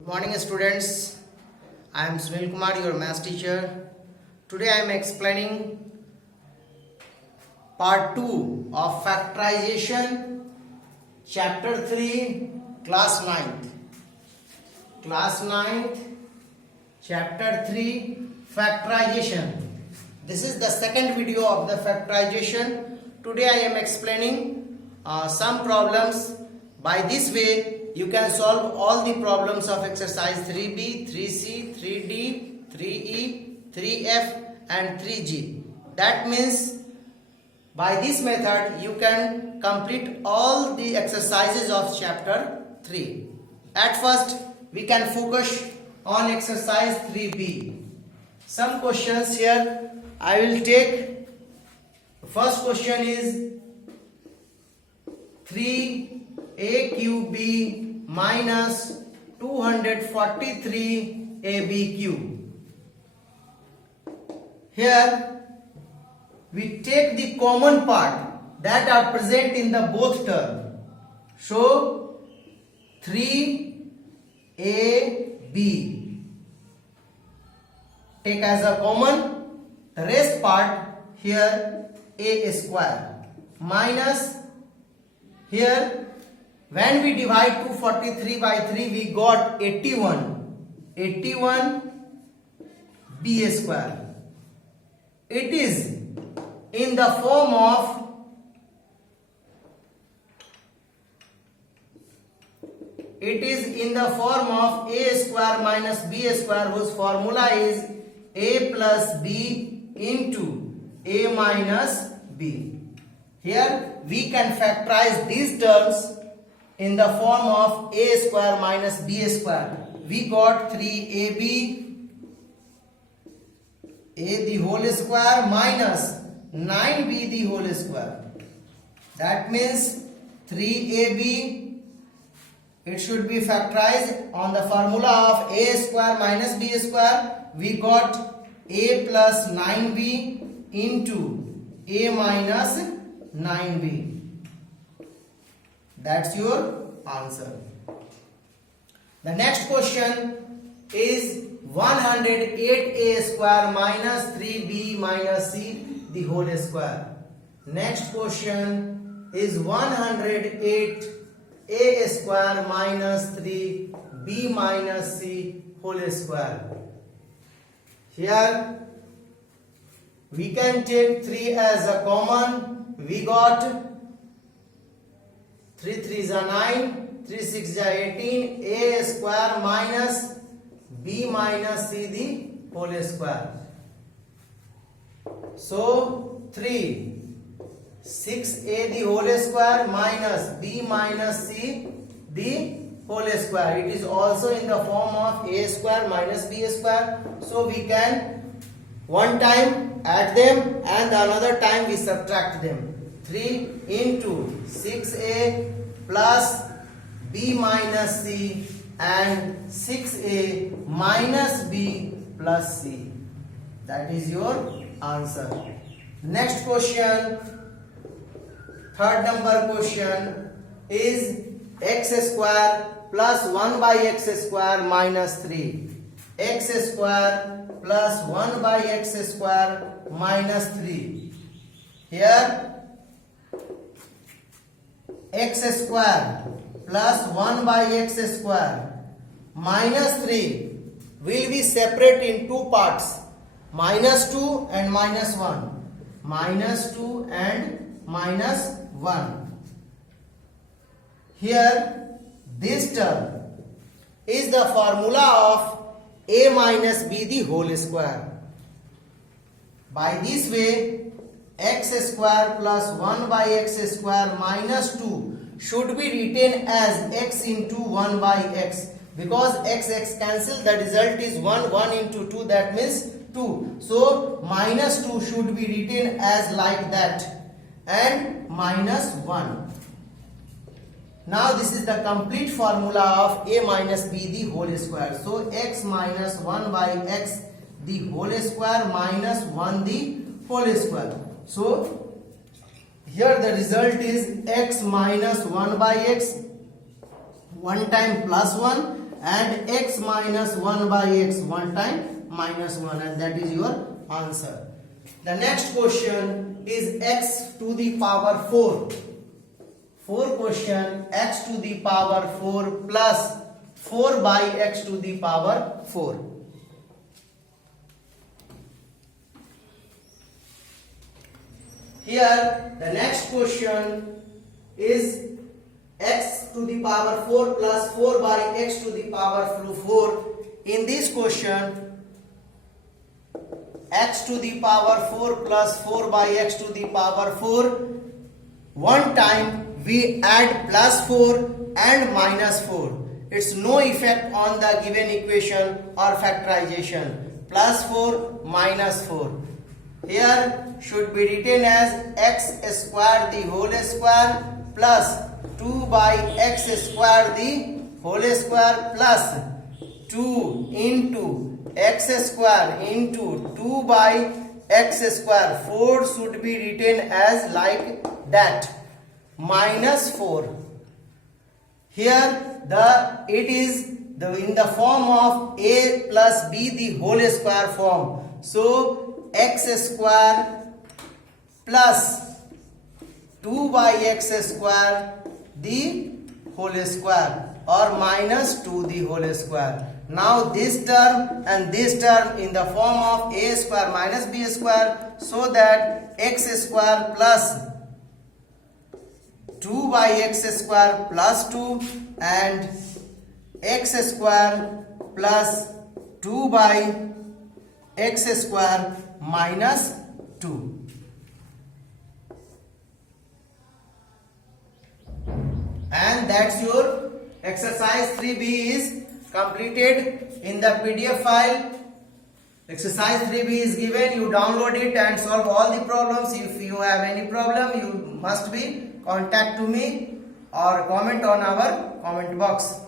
Good morning students. I am Sunil Kumar, your maths teacher. Today I am explaining part 2 of factorization, chapter 3, class 9th. Class 9th, chapter 3, factorization. This is the second video of the factorization. Today I am explaining some problems. By this way you can solve all the problems of exercise 3b, 3c, 3d, 3e, 3f and 3g. That means by this method you can complete all the exercises of chapter 3. At first we can focus on exercise 3b. Some questions here I will take. First question is 3aqb minus 243 abq. Here we take the common part that are present in the both term. So 3ab take as a common, the rest part here a square minus here when we divide 243 by 3 we got 81 b square. It is in the form of a square minus b square, whose formula is a plus b into a minus b. Here we can factorize these terms in the form of a square minus b square. We got 3ab a the whole square minus 9b the whole square. That means 3ab, it should be factorized on the formula of a square minus b square. We got a plus 9b into a minus 9b. That's your answer. The next question is 108a square minus 3b minus c the whole square. Next question is 108a square minus 3b minus c whole square. Here we can take 3 as a common. We got 3 3s are 9, 3 6s are 18, a square minus b minus c the whole square. So 3 6a the whole square minus b minus c the whole square. It is also in the form of a square minus b square. So we can one time add them and another time we subtract them. 3 into 6a plus b minus c and 6a minus b plus c. That is your answer. Next question, third number question is x square plus 1 by x square minus 3. X square plus 1 by x square minus 3. Here x square plus 1 by x square minus 3 will be separate in two parts, minus 2 and minus 1. Minus 2 and minus 1. Here this term is the formula of a minus b the whole square. By this way x square plus 1 by x square minus 2 should be written as x into 1 by x, because x cancel, the result is 1 into 2, that means 2. So minus 2 should be written as like that and minus 1. Now this is the complete formula of a minus b the whole square. So x minus 1 by x the whole square minus 1 the whole square. So here the result is x minus 1 by x, one time plus 1 and x minus 1 by x, one time minus 1, and that is your answer. The next question is x to the power 4. Fourth question, x to the power 4 plus 4 by x to the power 4. Here the next question is x to the power 4 plus 4 by x to the power 4. In this question, x to the power 4 plus 4 by x to the power 4, one time we add plus 4 and minus 4. It's no effect on the given equation or factorization. Plus 4 minus 4. Here should be written as x square the whole square plus 2 by x square the whole square plus 2 into x square into 2 by x square. 4 should be written as like that, minus 4. Here it is in the form of a plus b the whole square form. So x square plus 2 by x square the whole square, or minus 2 the whole square. Now this term and this term in the form of a square minus b square, so that x square plus 2 by x square plus 2 and x square plus 2 by x square minus 2. And that's your exercise 3b is completed in the PDF file. Exercise 3b is given, you download it and solve all the problems. If you have any problem, you must be contact to me or comment on our comment box.